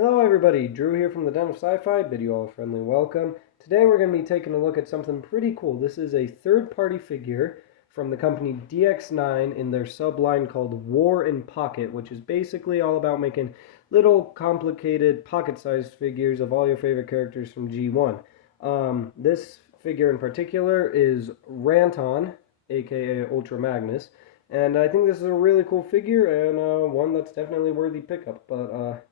Hello everybody, Drew here from the Den of Sci-Fi, bid you all a friendly welcome. Today we're going to be taking a look at something pretty cool. This is a third-party figure from the company DX9 in their sub-line called War in Pocket, which is basically all about making little complicated pocket-sized figures of all your favorite characters from G1. This figure in particular is Ranton, aka Ultra Magnus, and I think this is a really cool figure and one that's definitely worthy pickup, but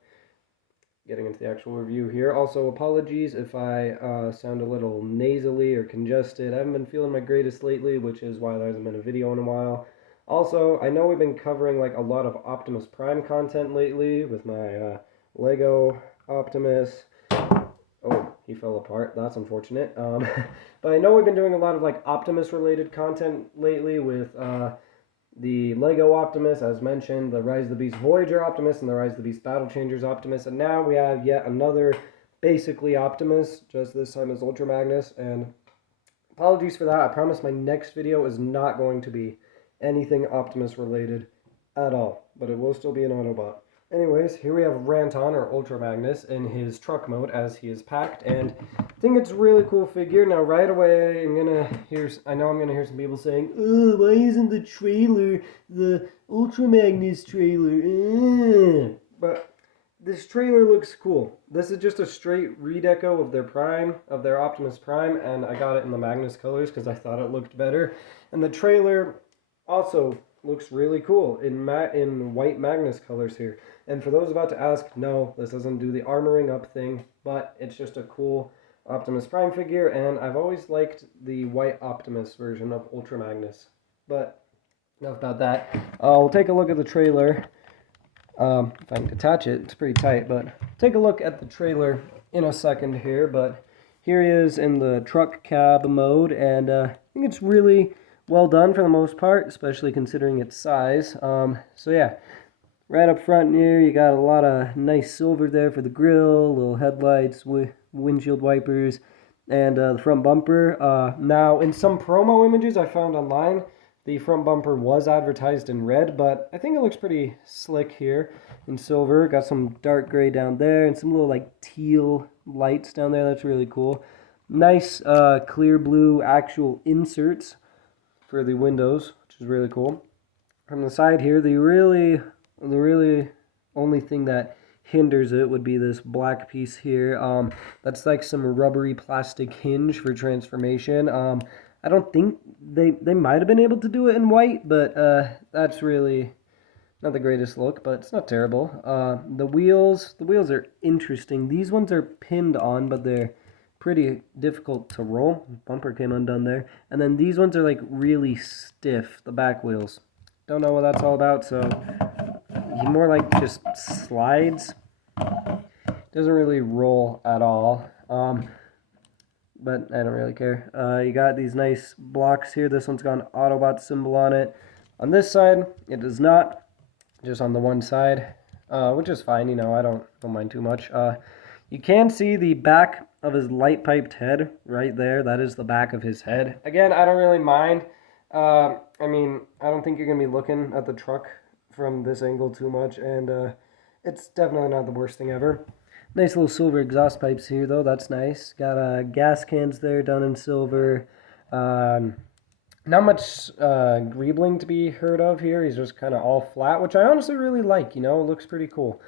getting into the actual review here. Also, apologies if I sound a little nasally or congested. I haven't been feeling my greatest lately, which is why there hasn't been a video in a while. Also, I know we've been covering like a lot of Optimus Prime content lately with my Lego Optimus. Oh, he fell apart. That's unfortunate. But I know we've been doing a lot of like Optimus related content lately with the Lego Optimus, as mentioned, the Rise of the Beast Voyager Optimus, and the Rise of the Beast Battle Changers Optimus, and now we have yet another basically Optimus, just this time as Ultra Magnus, and apologies for that. I promise my next video is not going to be anything Optimus related at all, but it will still be an Autobot. Anyways, here we have Ranton, or Ultra Magnus, in his truck mode as he is packed, and I think it's a really cool figure. Now, right away, I know I'm gonna hear some people saying, "Oh, why isn't the trailer the Ultra Magnus trailer?" But this trailer looks cool. This is just a straight redeco of their Optimus Prime, and I got it in the Magnus colors because I thought it looked better. And the trailer also looks really cool in white Magnus colors here. And for those about to ask, no, this doesn't do the armoring up thing, but it's just a cool Optimus Prime figure, and I've always liked the white Optimus version of Ultra Magnus. But enough about that. We'll take a look at the trailer. If I can attach it, it's pretty tight, but take a look at the trailer in a second here. But here he is in the truck cab mode, and I think it's really well done for the most part, especially considering its size. So yeah, right up front here, you got a lot of nice silver there for the grille, little headlights, windshield wipers, and the front bumper. Now, in some promo images I found online, the front bumper was advertised in red, but I think it looks pretty slick here in silver. Got some dark gray down there and some little like teal lights down there. That's really cool. Nice clear blue actual inserts for the windows, which is really cool. From the side here, the really only thing that hinders it would be this black piece here. That's like some rubbery plastic hinge for transformation. I don't think they might have been able to do it in white, but that's really not the greatest look, but it's not terrible. The wheels are interesting. These ones are pinned on, but they're pretty difficult to roll. Bumper came undone there. And then these ones are like really stiff, the back wheels. Don't know what that's all about, so he more like just slides. Doesn't really roll at all. But I don't really care. You got these nice blocks here. This one's got an Autobot symbol on it. On this side, it does not. Just on the one side, which is fine. You know, I don't mind too much. You can see the back of his light-piped head right there. That is the back of his head. Again, I don't really mind. I mean, I don't think you're going to be looking at the truck from this angle too much, and it's definitely not the worst thing ever. Nice little silver exhaust pipes here, though. That's nice. Got gas cans there done in silver. Not much greebling to be heard of here. He's just kind of all flat, which I honestly really like. You know, it looks pretty cool.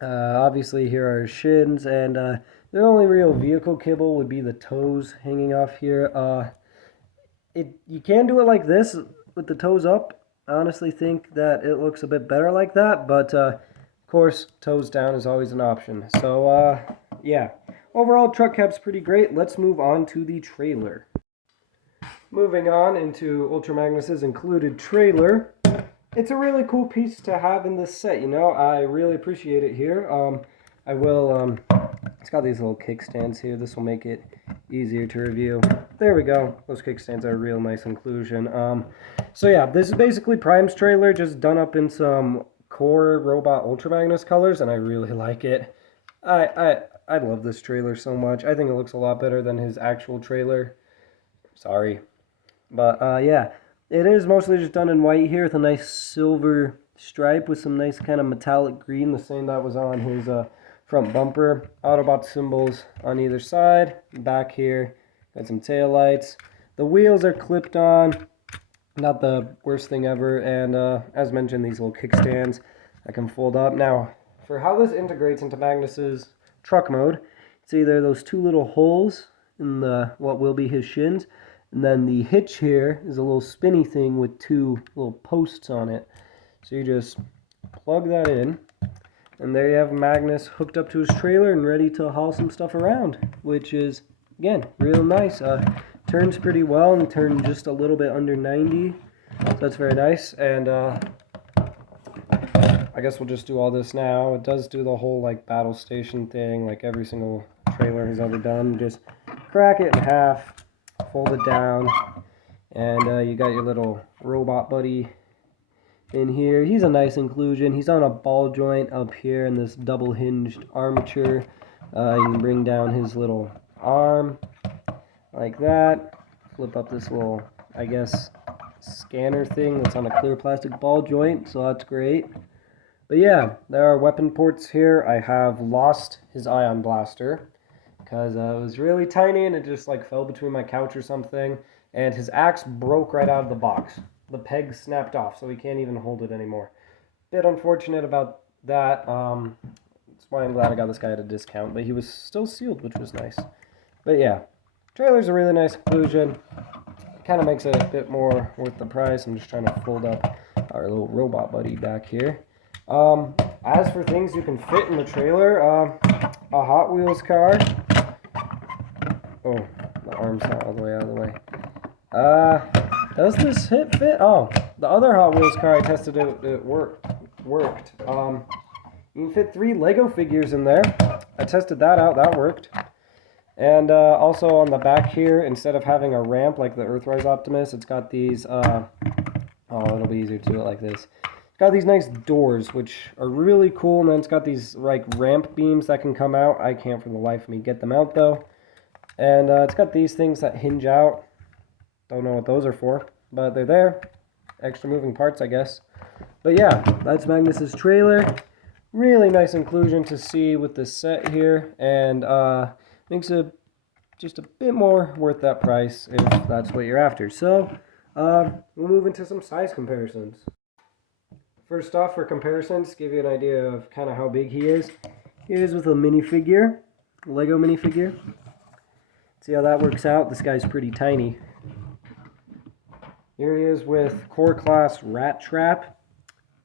Obviously, here are his shins, and the only real vehicle kibble would be the toes hanging off here. You can do it like this with the toes up. I honestly think that it looks a bit better like that, but of course, toes down is always an option. So, yeah. Overall, truck cab's pretty great. Let's move on to the trailer. Moving on into Ultra Magnus's included trailer. It's a really cool piece to have in this set, you know. I really appreciate it here. It's got these little kickstands here. This will make it easier to review. There we go. Those kickstands are a real nice inclusion. So yeah, this is basically Prime's trailer, just done up in some core robot Ultra Magnus colors, and I really like it. I love this trailer so much. I think it looks a lot better than his actual trailer. Sorry. But yeah, it is mostly just done in white here with a nice silver stripe with some nice kind of metallic green, the same that was on his front bumper. Autobot symbols on either side. Back here, got some tail lights. The wheels are clipped on, not the worst thing ever. And as mentioned, these little kickstands that can fold up. Now, for how this integrates into Magnus's truck mode, it's either those two little holes in the what will be his shins, and then the hitch here is a little spinny thing with two little posts on it. So you just plug that in, and there you have Magnus hooked up to his trailer and ready to haul some stuff around, which is, again, real nice. Turns pretty well and turned just a little bit under 90, so that's very nice. And I guess we'll just do all this now. It does do the whole like battle station thing, like every single trailer has ever done. Just crack it in half, fold it down, and you got your little robot buddy in here. He's a nice inclusion. He's on a ball joint up here in this double hinged armature. You can bring down his little arm like that. Flip up this little, I guess, scanner thing that's on a clear plastic ball joint, so that's great. But yeah, there are weapon ports here. I have lost his ion blaster because it was really tiny and it just like fell between my couch or something, and his axe broke right out of the box. The peg snapped off, so he can't even hold it anymore. Bit unfortunate about that. That's why I'm glad I got this guy at a discount, but he was still sealed, which was nice. But yeah, trailer's a really nice inclusion. Kind of makes it a bit more worth the price. I'm just trying to fold up our little robot buddy back here. As for things you can fit in the trailer, a Hot Wheels car. Oh, the arm's not all the way out of the way. Does this fit? Oh, the other Hot Wheels car I tested, it worked. You can fit 3 Lego figures in there. I tested that out, that worked. And also on the back here, instead of having a ramp like the Earthrise Optimus, it's got these, it'll be easier to do it like this. It's got these nice doors, which are really cool, and then it's got these like ramp beams that can come out. I can't for the life of me get them out though. And it's got these things that hinge out. Don't know what those are for, but they're there. Extra moving parts, I guess. But yeah, that's Magnus's trailer. Really nice inclusion to see with this set here, and makes it just a bit more worth that price if that's what you're after. So we'll move into some size comparisons. First off, for comparisons, give you an idea of kind of how big he is. Here he is with a minifigure, Lego minifigure. See how that works out? This guy's pretty tiny. Here he is with Core Class Rat Trap.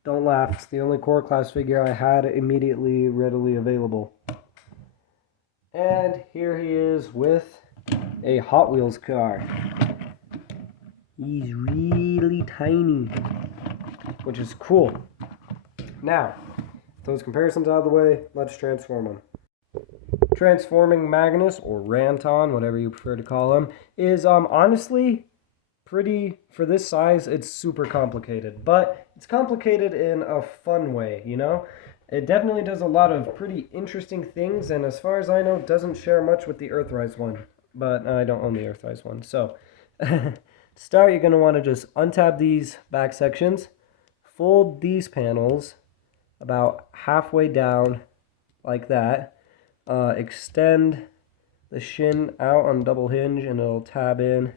Don't laugh, it's the only Core Class figure I had immediately readily available. And here he is with a Hot Wheels car. He's really tiny, which is cool. Now, those comparisons out of the way, let's transform him. Transforming Magnus, or Ranton, whatever you prefer to call him, is honestly pretty, for this size, it's super complicated. But it's complicated in a fun way, you know? It definitely does a lot of pretty interesting things, and as far as I know, doesn't share much with the Earthrise one. But I don't own the Earthrise one. So, to start, you're going to want to just untab these back sections, fold these panels about halfway down, like that. Extend the shin out on double hinge, and it'll tab in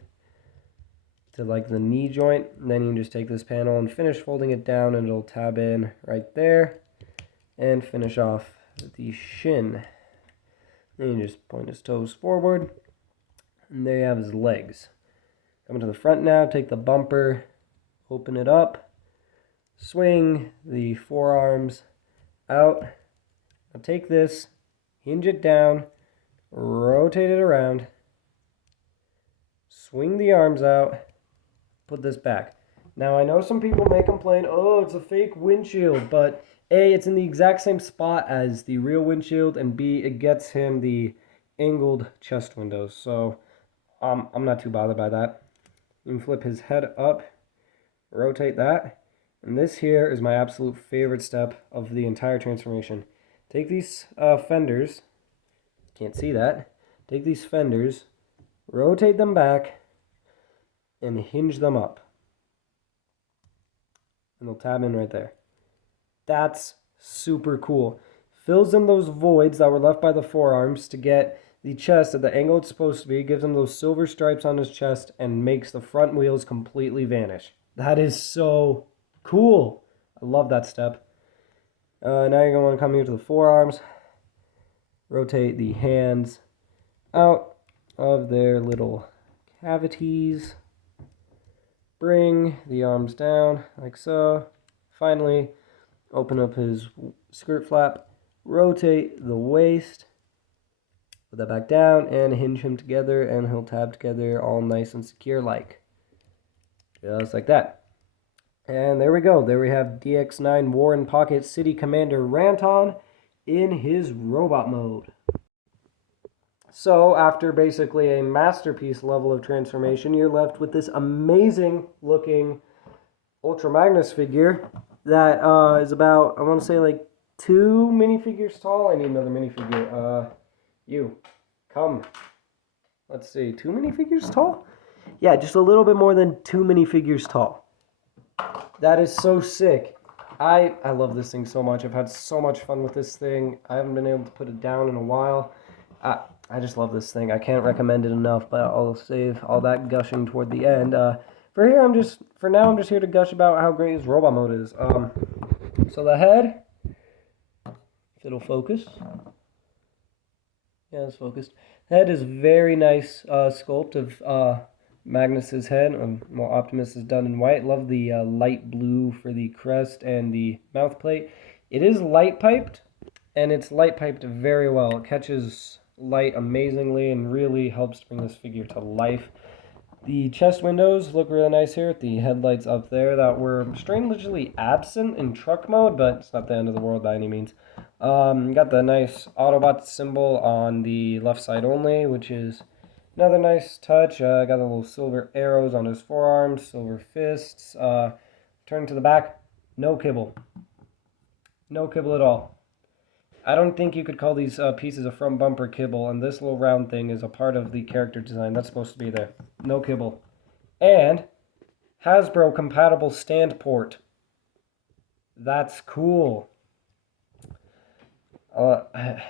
to like the knee joint. And then you can just take this panel and finish folding it down, and it'll tab in right there. And finish off the shin. Then you just point his toes forward, and there you have his legs. Coming to the front now, take the bumper, open it up, swing the forearms out. Now take this, hinge it down, rotate it around, swing the arms out, put this back. Now I know some people may complain, oh, it's a fake windshield, but A, it's in the exact same spot as the real windshield, and B, it gets him the angled chest windows. So I'm not too bothered by that. You can flip his head up, rotate that, and this here is my absolute favorite step of the entire transformation. Take these fenders, can't see that, take these fenders, rotate them back, and hinge them up. And they'll tab in right there. That's super cool. Fills in those voids that were left by the forearms to get the chest at the angle it's supposed to be, gives him those silver stripes on his chest, and makes the front wheels completely vanish. That is so cool. I love that step. Now you're going to want to come here to the forearms. Rotate the hands out of their little cavities. Bring the arms down like so. Finally, open up his skirt flap. Rotate the waist. Put that back down and hinge him together, and he'll tab together all nice and secure like. Just like that. And there we go. There we have DX9 War in Pocket City Commander Ranton in his robot mode. So, after basically a masterpiece level of transformation, you're left with this amazing looking Ultra Magnus figure that is about, I want to say, like 2 minifigures tall. I need another minifigure. You, come. Let's see, 2 minifigures tall? Yeah, just a little bit more than 2 minifigures tall. That is so sick. I love this thing so much. I've had so much fun with this thing. I haven't been able to put it down in a while. I just love this thing. I can't recommend it enough, but I'll save all that gushing toward the end. For now, I'm just here to gush about how great his robot mode is. So the head, if it'll focus. Yeah, it's focused. The head is very nice sculpt of Magnus's head. Well, Optimus is done in white. Love the light blue for the crest and the mouth plate. It is light piped, and it's light piped very well. It catches light amazingly and really helps bring this figure to life. The chest windows look really nice here with the headlights up there that were strangely absent in truck mode, but it's not the end of the world by any means. Got the nice Autobot symbol on the left side only, which is another nice touch. Got the little silver arrows on his forearms, silver fists. Turn to the back, no kibble. No kibble at all. I don't think you could call these pieces a front bumper kibble, and this little round thing is a part of the character design. That's supposed to be there. No kibble. And Hasbro compatible stand port. That's cool. The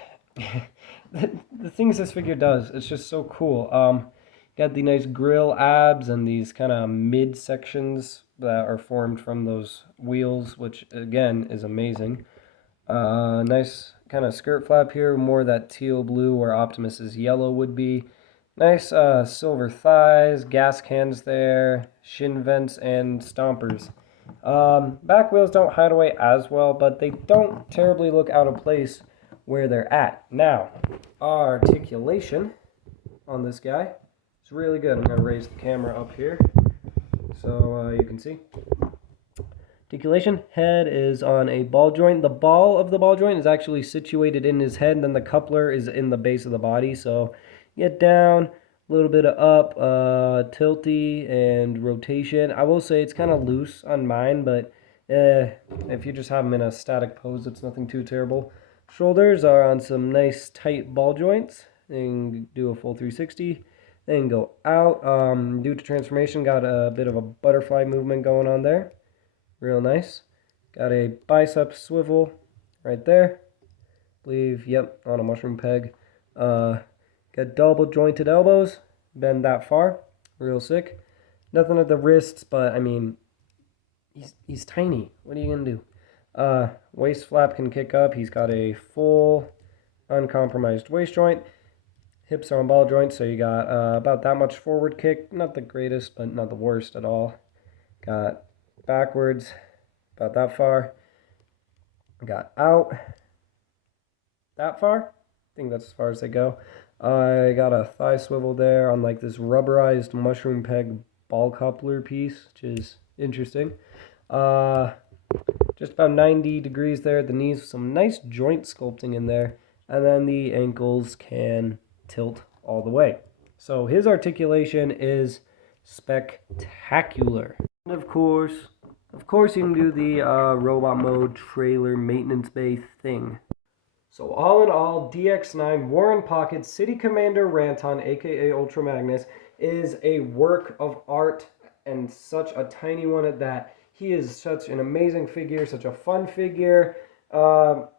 things this figure does, it's just so cool. Got the nice grill abs and these kind of mid sections that are formed from those wheels, which again is amazing. Nice kind of skirt flap here, more that teal blue where Optimus's yellow would be. Nice silver thighs, gas cans there, shin vents, and stompers. Back wheels don't hide away as well, but they don't terribly look out of place where they're at. Now, articulation on this guy is really good. I'm going to raise the camera up here so you can see. Articulation, head is on a ball joint. The ball of the ball joint is actually situated in his head, and then the coupler is in the base of the body. So get down, a little bit of up, tilty, and rotation. I will say it's kind of loose on mine, but if you just have them in a static pose, it's nothing too terrible. Shoulders are on some nice tight ball joints. Then do a full 360. Then go out. Due to transformation, got a bit of a butterfly movement going on there. Real nice. Got a bicep swivel right there. Believe, yep, on a mushroom peg. Got double jointed elbows. Bend that far. Real sick. Nothing at the wrists, but I mean, he's tiny. What are you gonna do? Waist flap can kick up. He's got a full uncompromised waist joint. Hips are on ball joints, so you got about that much forward kick. Not the greatest, but not the worst at all. Got backwards, about that far. Got out that far. I think that's as far as they go. I got a thigh swivel there on like this rubberized mushroom peg ball coupler piece, which is interesting. Just about 90 degrees there at the knees, some nice joint sculpting in there, and then the ankles can tilt all the way. So his articulation is spectacular. And of course, you can do the robot mode trailer maintenance bay thing. So all in all, DX9 War in Pocket City Commander Ranton, aka Ultra Magnus, is a work of art, and such a tiny one at that. He is such an amazing figure, such a fun figure. Not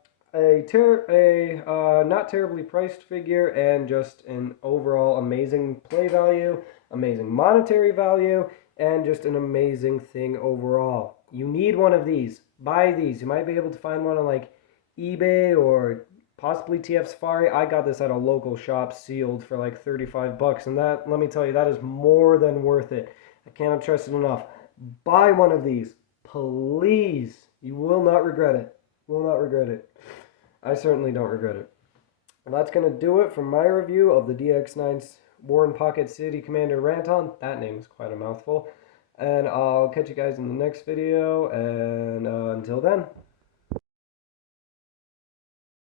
terribly priced figure, and just an overall amazing play value, amazing monetary value, and just an amazing thing overall. You need one of these. Buy these. You might be able to find one on like eBay or possibly TF Safari. I got this at a local shop sealed for like 35 bucks, and that, let me tell you, that is more than worth it. I cannot stress it enough. Buy one of these, please. You will not regret it. Will not regret it. I certainly don't regret it. And that's going to do it for my review of the DX9's Warren Pocket City Commander Ranton. That name is quite a mouthful. And I'll catch you guys in the next video, and until then.